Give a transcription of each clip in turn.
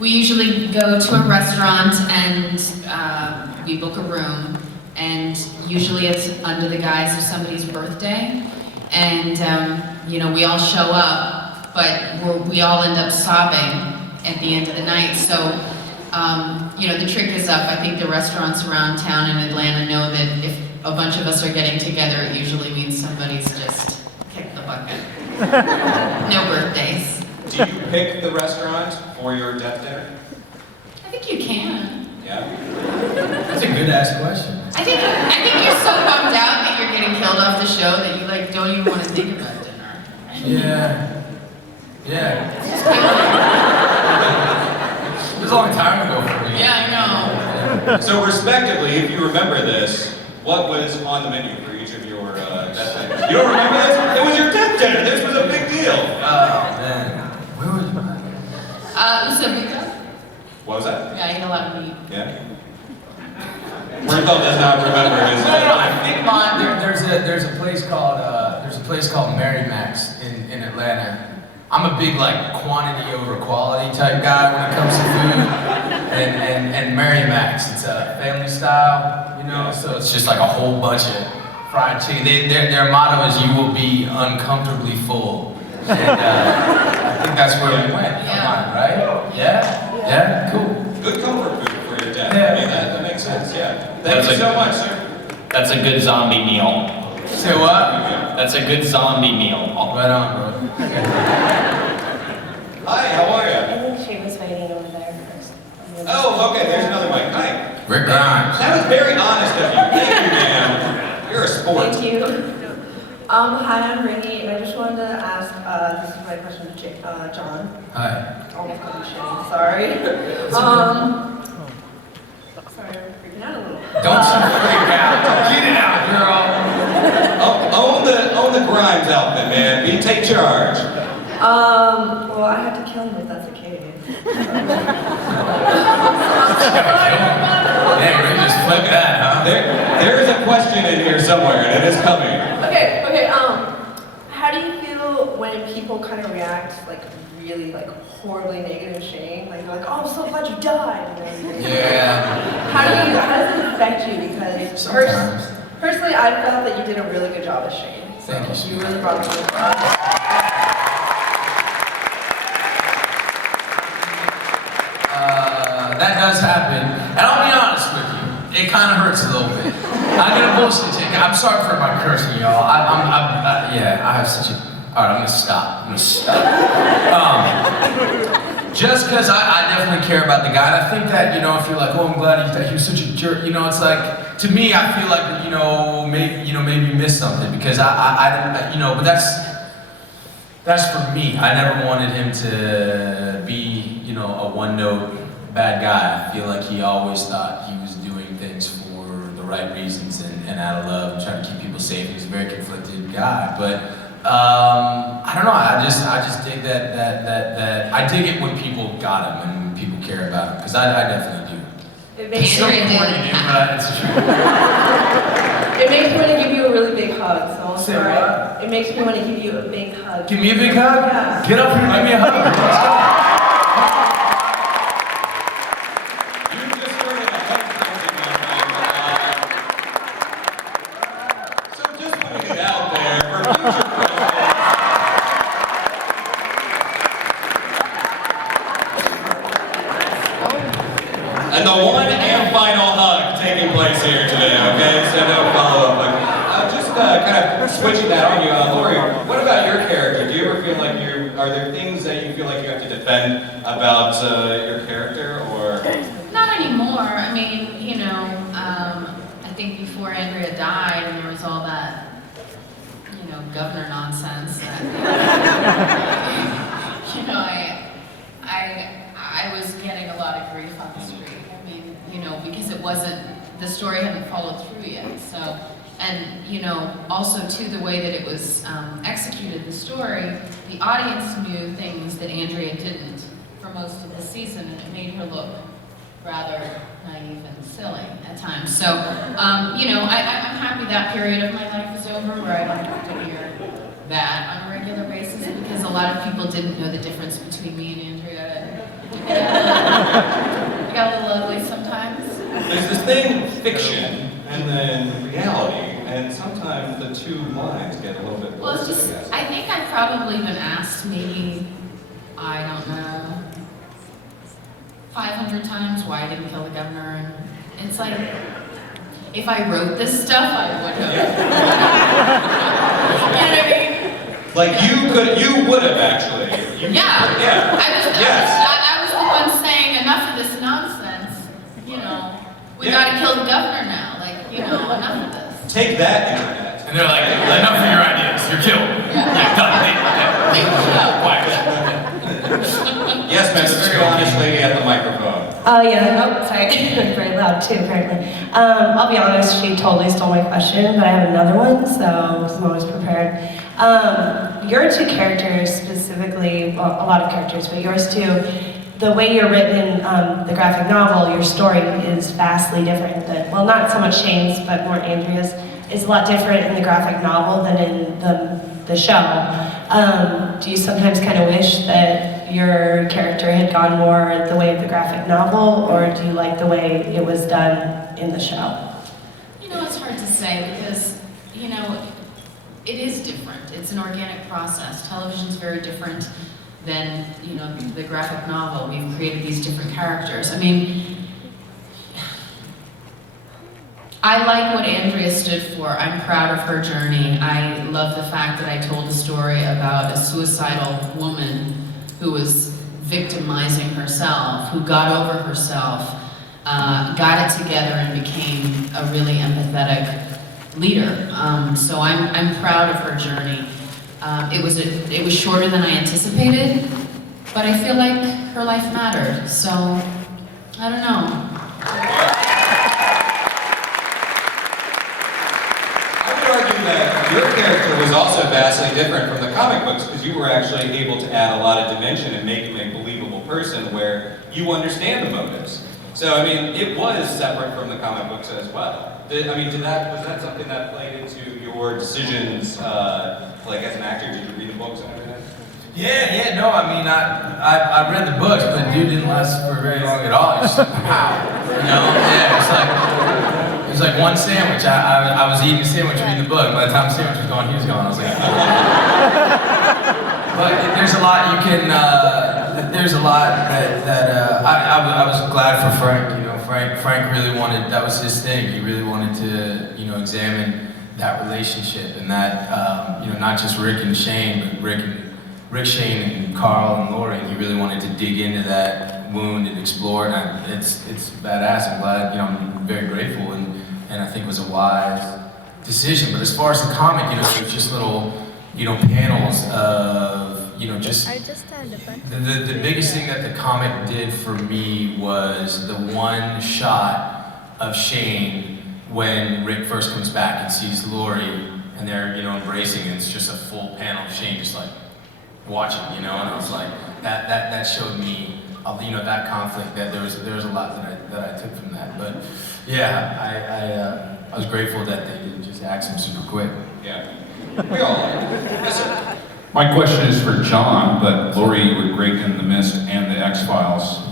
We usually go to a restaurant and we book a room, and usually it's under the guise of somebody's birthday, and you know, we all show up, but we all end up sobbing at the end of the night. So you know, the trick is up. I think the restaurants around town in Atlanta know that if a bunch of us are getting together, it usually means somebody's just kicked the bucket. No birthdays. Do you pick the restaurant for your death dinner? I think you can. Yeah? That's a good ass question. I think you're so bummed out that you're getting killed off the show that you like don't even want to think about dinner. Yeah. Yeah. It was a long time ago for me. Yeah, I know. So respectively, if you remember this, what was on the menu for each of your death dinners? You don't remember this? It was your death dinner. This was a big deal. Oh, man. Where was mine? Usabika? What was that? Yeah, I ate a lot of meat. Yeah? Bernthal does not remember his No, I think mine. There's a place called Mary Mac's in Atlanta. I'm a big like quantity over quality type guy when it comes to food, and Mary Mac's. It's a family style, you know. So it's just like a whole bunch of fried chicken. Their motto is "You will be uncomfortably full," and I think that's where we went. Come on, right? Yeah. Yeah. Cool. Good comfort food for your death. Yeah. I mean, that makes sense, yeah. Thank you so much, sir. That's a good zombie meal. Say what? That's a good zombie meal. Right on, bro. Hi, how are you? I think she was waiting over there first. Oh, okay, there's another mic. Hi. Rick Grimes. That was very honest of you. Thank you, ma'am. You're a sport. Thank you. Hi, I'm Ricky, and I just wanted to ask, this is my question to Jon. Hi. Almost called you Shane, sorry. Sorry, I'm freaking out a little. Don't you freak out. Get it out, girl. Own the Grimes outfit, man. Take charge. Well, I have to kill him if that's okay. Hey, Rick, just flip that, huh? There is a question in here somewhere, and it is coming. Okay, how do you feel when people kind of react, like, really, like, horribly negative Shane? Like, they're like, oh, I'm so glad you died. Yeah. How does it affect you? Because Sometimes. personally, I felt that you did a really good job as Shane. Thank you. You really brought me to the front. That does happen. And I'll be honest with you, it kind of hurts a little bit. I'm gonna bullshit you. I'm sorry for my cursing, y'all. Yeah, I have such a... Alright, I'm gonna stop. Just because I definitely care about the guy, and I think that, you know, if you're like, oh, I'm glad he was such a jerk, you know, it's like, to me, I feel like, maybe you missed something, because I you know, but that's for me. I never wanted him to be, you know, a one-note bad guy. I feel like he always thought he was doing things for the right reasons and out of love and trying to keep people safe. He was a very conflicted guy, but I don't know. I just dig that I dig it when people got him and when people care about him, because I definitely do. It makes It's so Andrea corny, did. dude, but it's true. It makes me want to give you a really big hug, so I'm Say sorry. what? It makes me want to give you a big hug. Give me a big hug? Yeah. Get up here and give me a hug. Let's go. You just started a hug frenzy, my friend. So just putting it out there for future and the one and final hug taking place here today, okay? So no follow-up. Just kind of switching that on you, Laurie, what about your character? Do you ever feel like are there things that you feel like you have to defend about your character, or? Not anymore. I mean, you know, I think before Andrea died and there was all that, you know, governor nonsense that, you know, I was getting a lot of grief on the street. I mean, you know, because the story hadn't followed through yet. So, and, you know, also too, the way that it was executed, the story, the audience knew things that Andrea didn't for most of the season, and it made her look rather naive and silly at times. So, you know, I'm happy that period of my life is over, where I don't have to hear that on a regular basis, because a lot of people didn't know the difference between me and Andrea. And, fiction and then reality, and sometimes the two lines get a little bit Well, it's blurred, just, I guess. I think I've probably been asked maybe, I don't know, 500 times why I didn't kill the governor, and it's like, if I wrote this stuff, I would have. You know what I mean? Like you would have actually. Yeah. Yeah. I was the one saying enough of this nonsense. You know, we Yeah. gotta kill the governor now. Like, you know, enough of this. Take that, internet. And they're like, enough of your ideas, you're killed. Yeah, done. Leave the show. Yes, ma'am, the very honest lady at the microphone. Oh yeah, oh sorry, very loud too apparently. I'll be honest, she totally stole my question, but I have another one, so I'm always prepared. Your two characters specifically, well, a lot of characters, but yours too, the way you're written, the graphic novel, your story is vastly different than, well, not so much Shane's, but more Andrea's, is a lot different in the graphic novel than in the show. Do you sometimes kind of wish that your character had gone more the way of the graphic novel, or do you like the way it was done in the show? You know, it's hard to say because, you know, it is different. It's an organic process. Television's very different than, you know, the graphic novel. We've created these different characters. I mean, I like what Andrea stood for. I'm proud of her journey. I love the fact that I told a story about a suicidal woman who was victimizing herself, who got over herself, got it together and became a really empathetic leader. So I'm proud of her journey. It was shorter than I anticipated, but I feel like her life mattered. So I don't know. Your character was also vastly different from the comic books because you were actually able to add a lot of dimension and make him a believable person where you understand the motives. So, I mean, it was separate from the comic books as well. Was that something that played into your decisions, like as an actor? Did you read the books and everything? Yeah, no, I mean, I read the books, but dude didn't last for very long at all. It's just like, wow, you know? Yeah, it was like one sandwich. I was eating a sandwich, reading the book. By the time the sandwich was gone, he was gone. I was like, but there's a lot you can, there's a lot that I was glad for Frank. You know, Frank really wanted, that was his thing. He really wanted to, you know, examine that relationship and that, you know, not just Rick and Shane, but Rick, Shane, and Carl and Laurie. He really wanted to dig into that wound and explore it. And it's badass. I'm glad, you know, I'm very grateful, and I think it was a wise decision. But as far as the comic, you know, there's just little, you know, panels of, you know, just the biggest thing that the comic did for me was the one shot of Shane when Rick first comes back and sees Laurie and they're, you know, embracing, and it's just a full panel of Shane just like watching, you know, and I was like, that showed me, you know, that conflict, that there was a lot that I took from that. But yeah, I was grateful that they didn't just axe him super quick. Yeah. We all are. Yes, sir. My question is for Jon, but Laurie, you were great in The Mist and The X-Files.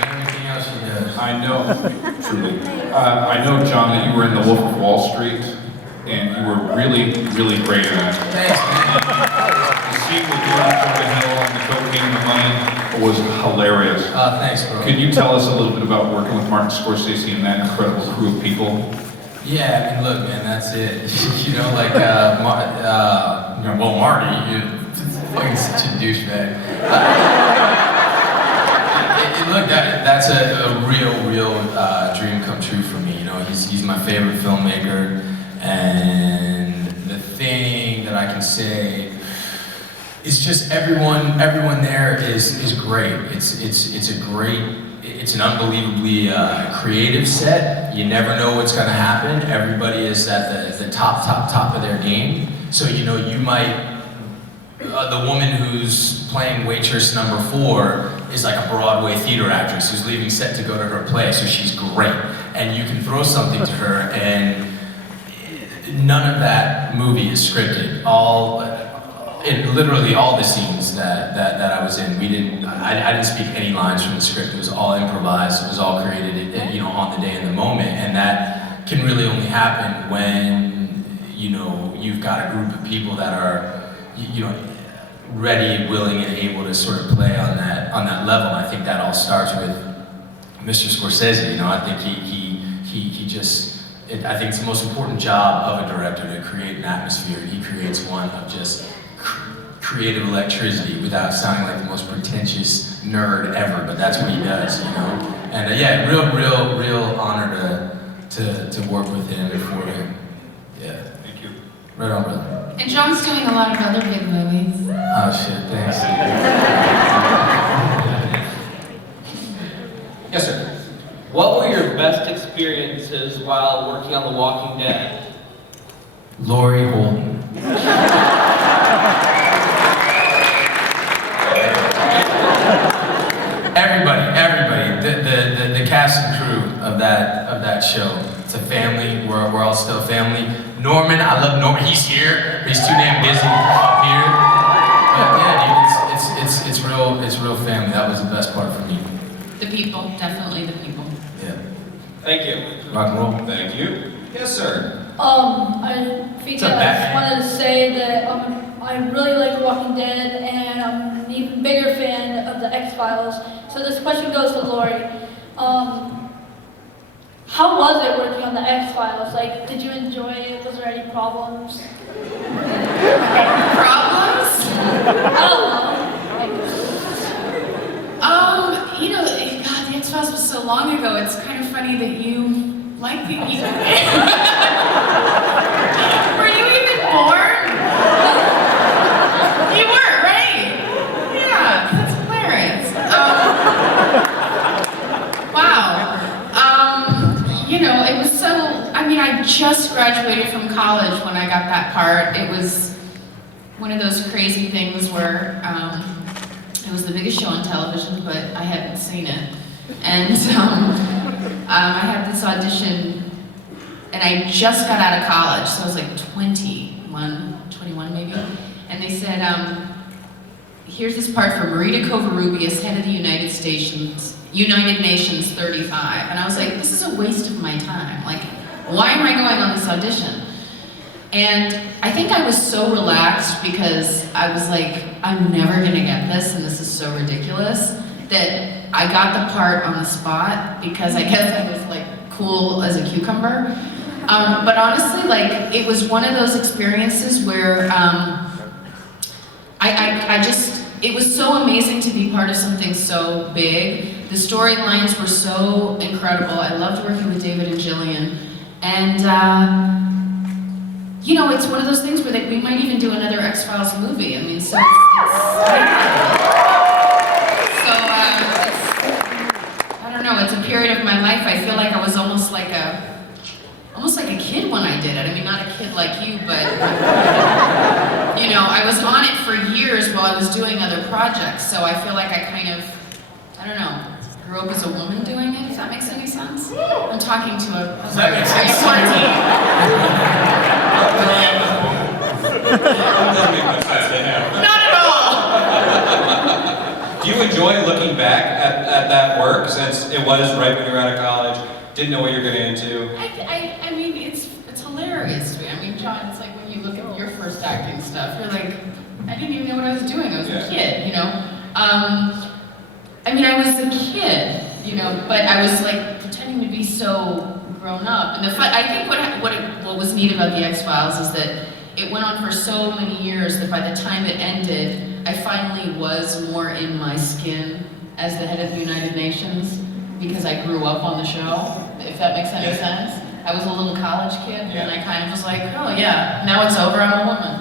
Everything else she does. I know, truly. I know, Jon, that you were in The Wolf of Wall Street, and you were really, really great in it. Thanks, man. The scene with you on the hill and the cocaine and the money was hilarious. Thanks, bro. Can you tell us a little bit about working with Martin Scorsese and that incredible crew of people? Yeah, I mean, look, man, that's it. You know, like, you know, well, Marty, you're fucking such a douchebag. Look, that's a real dream come true for me. You know, he's my favorite filmmaker, and the thing that I can say is just everyone there is great. It's an unbelievably creative set. You never know what's gonna happen. Everybody is at the top of their game. So, you know, you might, the woman who's playing waitress number 4 is like a Broadway theater actress who's leaving set to go to her play, so she's great. And you can throw something to her, and none of that movie is scripted. All in literally all the scenes that I was in, I didn't speak any lines from the script. It was all improvised. It was all created, on the day in the moment, and that can really only happen when you've got a group of people that are ready, willing, and able to sort of play on that level. I think that all starts with Mr. Scorsese. I think he just. I think it's the most important job of a director to create an atmosphere, and he creates one of just creative electricity without sounding like the most pretentious nerd ever, but that's what he does, And real honor to work with him and for him. Yeah. Thank you. Right on, brother. And Jon's doing a lot of other big movies. Oh shit, thanks. Yes, sir. What were your best experiences while working on The Walking Dead? Laurie Holden. Everybody, the cast and crew of that show. It's a family. We're all still family. Norman, I love Norman. He's here. But he's too damn busy here. But yeah, dude, it's real family. That was the best part for me. The people, definitely the people. Yeah. Thank you. Rock and roll. Thank you. Yes, sir. I think What's up, I just Batman? wanted to say that I really like Walking Dead, and I'm an even bigger fan of the X-Files. So this question goes to Laurie. How was it working on the X-Files? Like, did you enjoy it? Was there any problems? Problems? I don't know. God, the X-Files was so long ago, it's kind of funny that you like the Were you even born? You were, right? Yeah, that's hilarious. Wow. It was so, I just graduated from college when I got that part. It was one of those crazy things where it was the biggest show on television, but I hadn't seen it. And I had this audition, and I just got out of college, so I was like 21 maybe. And they said, here's this part for Marita Covarrubias, head of the United Nations 35. And I was like, this is a waste of my time. Like, why am I going on this audition? And I think I was so relaxed because I was like, I'm never gonna get this, and this is so ridiculous, that I got the part on the spot because I guess I was like cool as a cucumber. But honestly, like, it was one of those experiences where it was so amazing to be part of something so big. The storylines were so incredible. I loved working with David and Jillian. And, it's one of those things where we might even do another X-Files movie. I mean, so I don't know, it's a period of my life. I feel like I was almost like a kid when I did it. I mean, not a kid like you, but, I was on it for years while I was doing other projects. So I feel like I kind of, grew up as a woman doing it, if that makes any sense. I'm talking to a... Does that make sense? Not at all! Do you enjoy looking back at that work, since it was right when you were out of college, didn't know what you were getting into? I mean, it's hilarious to me. I mean, Jon, it's like when you look at your first acting stuff, you're like, I didn't even know what I was doing. I was a kid, I was a kid, but I was like pretending to be so grown up. And I think what was neat about the X-Files is that it went on for so many years that by the time it ended, I finally was more in my skin as the head of the United Nations because I grew up on the show, if that makes any sense. I was a little college kid, and I kind of was like, oh yeah, now it's over, I'm a woman.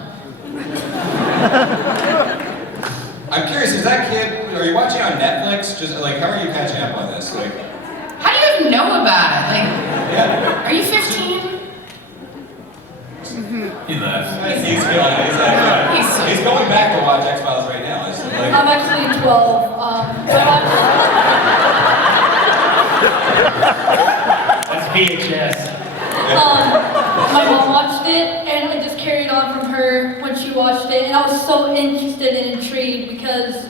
I'm curious, is that kid, are you watching on Netflix? Just like, how are you catching up on this? Like, how do you even know about it? Like, yeah. are you 15? He left. He's feeling it. He's going back to watch X-Files right now. It's like, I'm actually 12. That's VHS. My mom watched it, and I just carried on from her when she watched it, and I was so interested and intrigued because,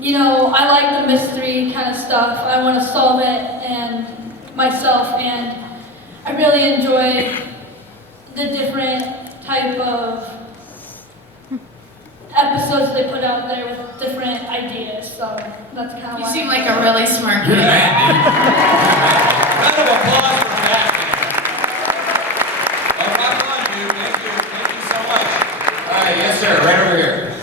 you know, I like the mystery kind of stuff. I want to solve it and myself, and I really enjoy the different type of episodes they put out there with different ideas. So that's kind of You why. seem like a really smart You're the kid. man, dude. Round of applause for Jack. Oh, rock on, dude. Thank you so much. All right, yes, sir. Right over here.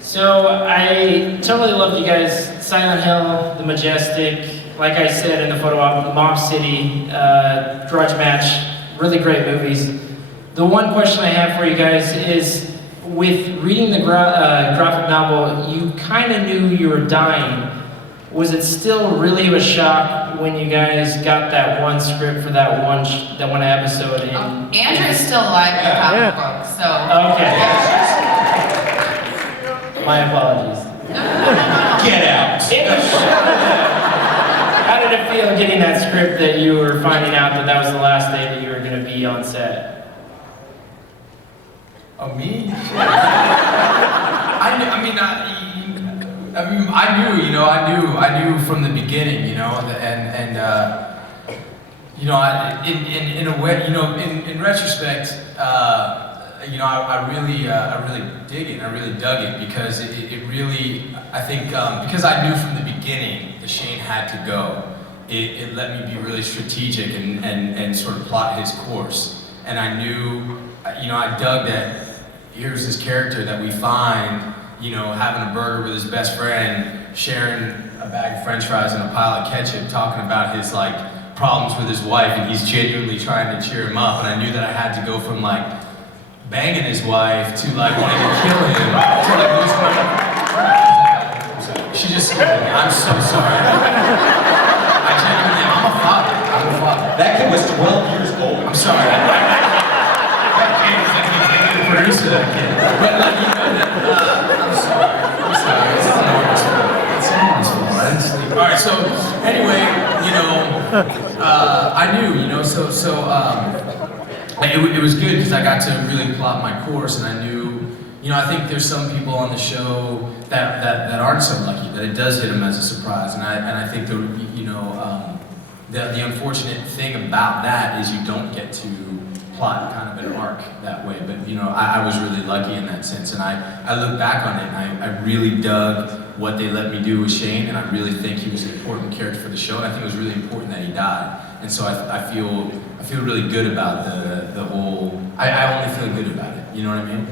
So I totally loved you guys. Silent Hill, The Majestic, like I said in the photo op, Mob City, Grudge Match, really great movies. The one question I have for you guys is, with reading the graphic novel, you kind of knew you were dying. Was it still really of a shock when you guys got that one script for that one episode? Andrea's still alive in the comic book, so. Okay. My apologies. Get out. How did it feel getting that script that you were finding out that was the last day that you were going to be on set? Oh, me? I knew from the beginning, you know, in a way, you know, in retrospect, you know, I really dig it. I really dug it because it really, I think, because I knew from the beginning that Shane had to go. It let me be really strategic and sort of plot his course. And I knew, you know, I dug that. Here's this character that we find, you know, having a burger with his best friend, sharing a bag of French fries and a pile of ketchup, talking about his like problems with his wife, and he's genuinely trying to cheer him up. And I knew that I had to go from like banging his wife to like wanting to kill him to like losing She just scared me. I'm so sorry. I genuinely, I'm a father. That kid was 12 years old. I'm sorry. Producer that kid. But like, you know, I'm sorry. It's all Norman's fault. It's all Norman's fault. I didn't sleep. All right. So anyway, you know, I knew, you know, it was good because I got to really plot my course, and I knew, you know, I think there's some people on the show that aren't so lucky that it does hit them as a surprise, and I think the unfortunate thing about that is you don't get to plot kind of an arc that way, but you know, I was really lucky in that sense, and I look back on it and I really dug what they let me do with Shane, and I really think he was an important character for the show, and I think it was really important that he died, and so I feel really good about the whole, I only feel good about it, you know what I mean?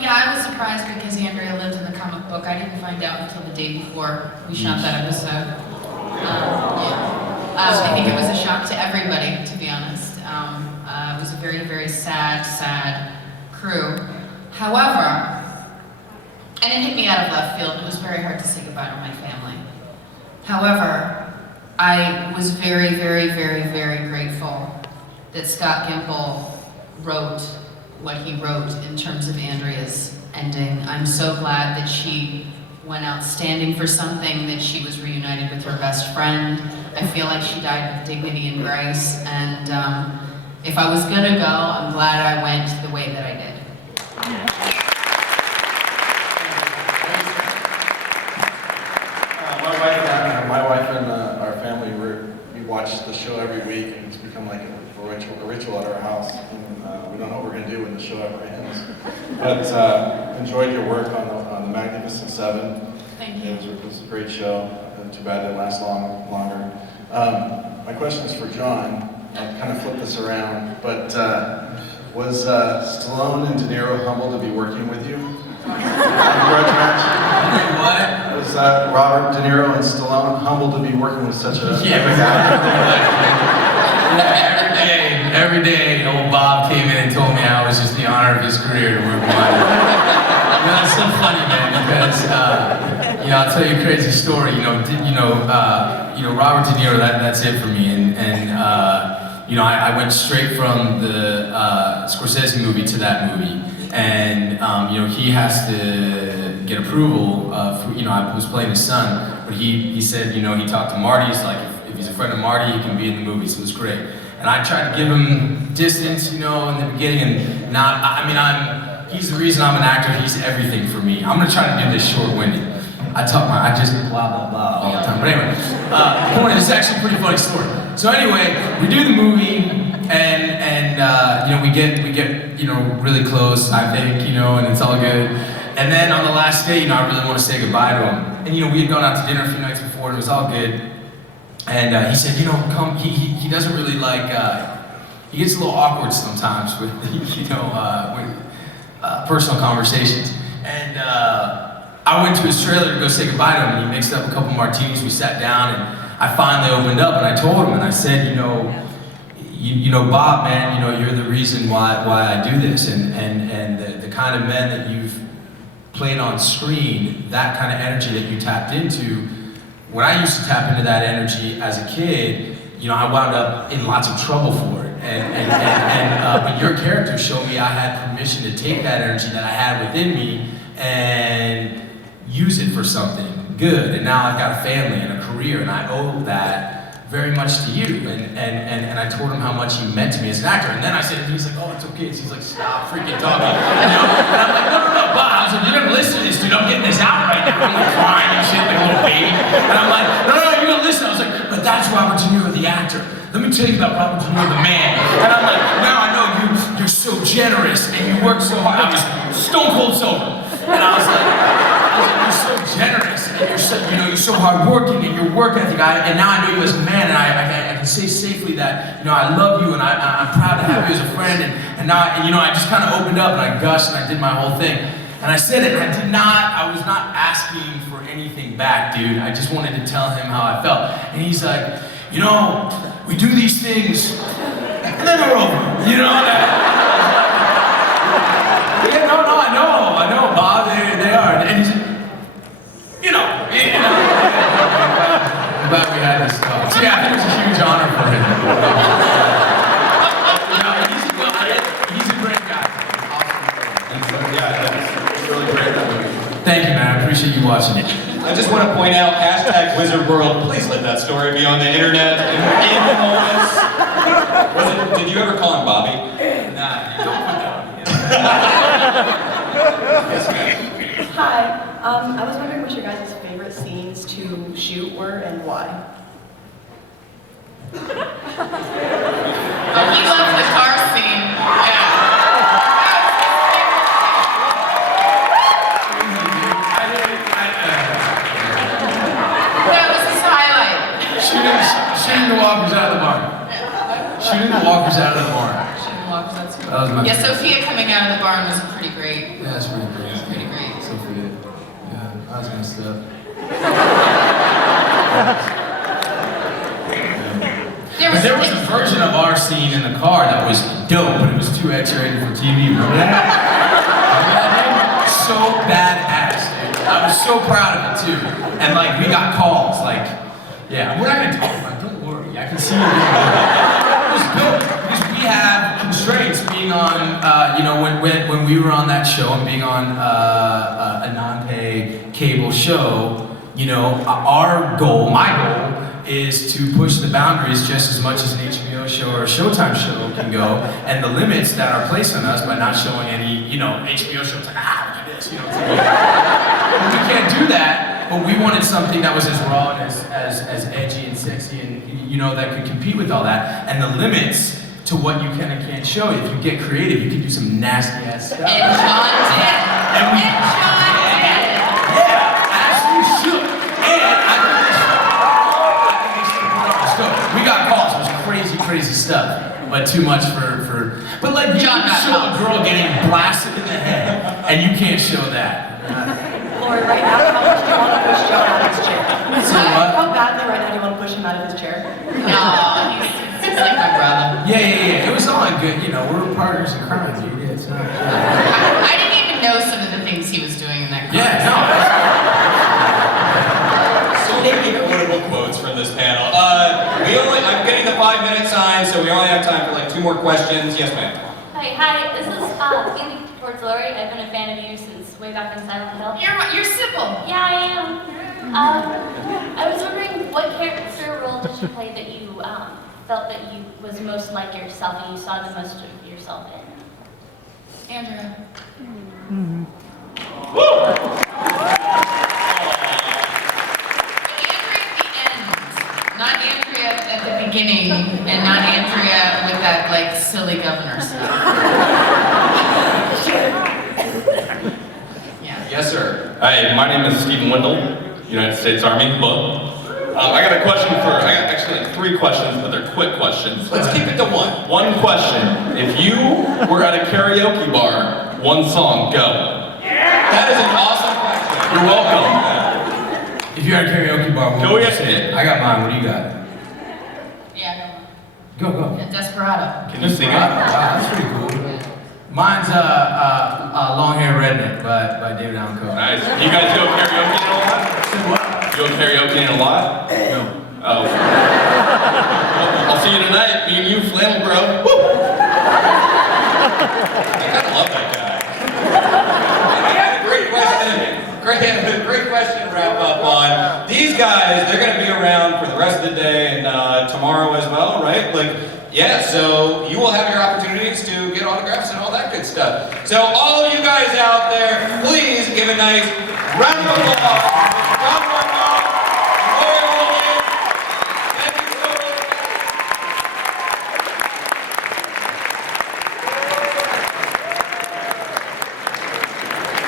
Yeah, I was surprised because Andrea lived in the comic book. I didn't find out until the day before we shot that episode. I think it was a shock to everybody, to be honest. It was a very, very sad crew. However, and it hit me out of left field. It was very hard to say goodbye to my family. However, I was very, very, very, very grateful that Scott Gimple wrote what he wrote in terms of Andrea's ending. I'm so glad that she went out standing for something, that she was reunited with her best friend. I feel like she died with dignity and grace, and if I was gonna go, I'm glad I went the way that I did. My wife and our family, we watch the show every week, and it's become like a ritual at our house. And, we don't know what we're going to do when the show ever ends. But enjoyed your work on the Magnificent Seven. Thank you. It was a great show. Too bad it lasts longer. My question is for Jon. I'll kind of flip this around, but was Stallone and De Niro humble to be working with you? Grudge Match? What? Was Robert De Niro and Stallone humbled to be working with such a Every day, old Bob came in and told me how it was just the honor of his career to work with him. You know, it's so funny, man, because you know, I'll tell you a crazy story. You know, Robert De Niro. That's it for me. And you know, I went straight from the Scorsese movie to that movie, and you know, he has to get approval for, you know, I was playing his son, but he said, you know, he talked to Marty. He's like, if he's a friend of Marty, he can be in the movie. So it was great. And I tried to give him distance, you know, in the beginning, and He's the reason I'm an actor. He's everything for me. I'm gonna try to do this short-winded. I just blah blah blah all the time. But anyway, point is, it's actually a pretty funny story. So anyway, we do the movie, and you know, we get you know, really close, I think, you know, and it's all good. And then on the last day, you know, I really want to say goodbye to him. And you know, we had gone out to dinner a few nights before, and it was all good. And he said, you know, come. He doesn't really like. He gets a little awkward sometimes with you know with personal conversations. And I went to his trailer to go say goodbye to him, and he mixed up a couple martinis. We sat down, and I finally opened up, and I told him, and I said, you know, Bob, man, you know, you're the reason why I do this, and the kind of men that you've played on screen, that kind of energy that you tapped into. When I used to tap into that energy as a kid, you know, I wound up in lots of trouble for it. But your character showed me I had permission to take that energy that I had within me and use it for something good. And now I've got a family and a career, and I owe that very much to you. And I told him how much he meant to me as an actor. And then I said, and he's like, oh, it's okay. So he's like, stop freaking talking. You know? And I'm like, no, Bob. I was like, you never listen to this, dude. I'm getting this out right now. I'm like crying and shit like a little baby. And I'm like, no, you gotta listen. I was like, but that's Robert De Niro, the actor. Let me tell you about Robert De Niro, the man. And I'm like, now I know you're so generous and you work so hard. I was stone cold sober. And I was like, you're so generous and you're so hardworking and your work ethic. And now I know you as a man, and I can say safely that, you know, I love you and I'm proud to have you as a friend. And now, you know, I just kind of opened up and I gushed and I did my whole thing. And I said it, and I was not asking for anything back, dude. I just wanted to tell him how I felt. And he's like, you know, we do these things, and then they're over. You know? Yeah, no, I know, Bob, they are. And he's like, you know. I'm glad we had this talk. So yeah, I think it was a huge honor for him. No, he's a great guy. Really great. Thank you, man. I appreciate you watching it. I just want to point out, #WizardWorld, please let that story be on the internet in the moments. Did you ever call him Bobby? Nah, don't put that on. Yes, ma'am. Hi, I was wondering what your guys' favorite scenes to shoot were and why. He loves the car scene. Yeah. Shooting the walkers out of the barn. Shooting the walkers out of the barn. Shooting the walkers, that's good. That was my Yeah, Sophia coming out of the barn was pretty great. Yeah, that's pretty great. It's pretty great. Sophia. Yeah, I was messed up. There was a version of our scene in the car that was dope, but it was too X-rated for TV. Remember that? So badass, dude. I was so proud of it too. And like, we got calls, like, yeah, we're not gonna talk about it, don't worry. I can see you doing it. It was dope because we have constraints being on, you know, when we were on that show and being on a non-pay cable show, you know, our goal, my goal, is to push the boundaries just as much as an HBO show or a Showtime show can go, and the limits that are placed on us by not showing any, you know, HBO shows like, look at this, you know, it's like, we can't do that, but we wanted something that was as raw and as edgy and sexy and, you know, that could compete with all that, and the limits to what you can and can't show. If you get creative, you can do some nasty ass stuff. And Jon did. And we, yeah, as we should. And we got calls. It was crazy stuff, but too much for. But like, you can show a girl getting blasted in the head, and you can't show that. Laurie, right now, how much do you want to push Jon out of his chair? So what? How badly right now do you want to push him out of his chair? No, he's like my brother. Yeah. It was all good, you know. We're partners in crime, dude. Yeah, it's not. Yeah. I didn't even know some of the things he was doing in that car. Yeah, no. So many quotable quotes from this panel. I'm getting the 5-minute sign, so we only have time for like 2 more questions. Yes, ma'am. Hi, this is feeling towards Laurie. I've been a fan of you since way back in Silent Hill. You're simple. Yeah, I am. I was wondering what character role did you play that you felt that you was most like yourself and you saw the most of yourself in? Andrea. Not Andrea at the beginning, and not Andrea with that like silly governor stuff. Yeah. Yes, sir. Hi, my name is Stephen Wendell, United States Army. Hello. I got a question I got actually like 3 questions, but they're quick questions. Let's keep it to one. One question. If you were at a karaoke bar, one song, go. That is an awesome question. You're welcome. If you're at a karaoke bar, what Go would you ahead. say? I got mine. What do you got? Yeah. Go. Yeah, Desperado. Can you sing Wow, it? that's pretty cool. Mine's Long Hair Redneck by David Allan Coe. Nice. You guys go karaoke a lot? What? You go karaoke a lot? No. Oh. I'll see you tonight. Me and you, flannel bro. Woo! I kind of love that guy. Great question. Great question to wrap up on. These guys, they're going to be around for the rest of the day and tomorrow as well, right? Like, yeah, so you will have your opportunities to get autographs and all that good stuff. So all of you guys out there, please give a nice round of applause.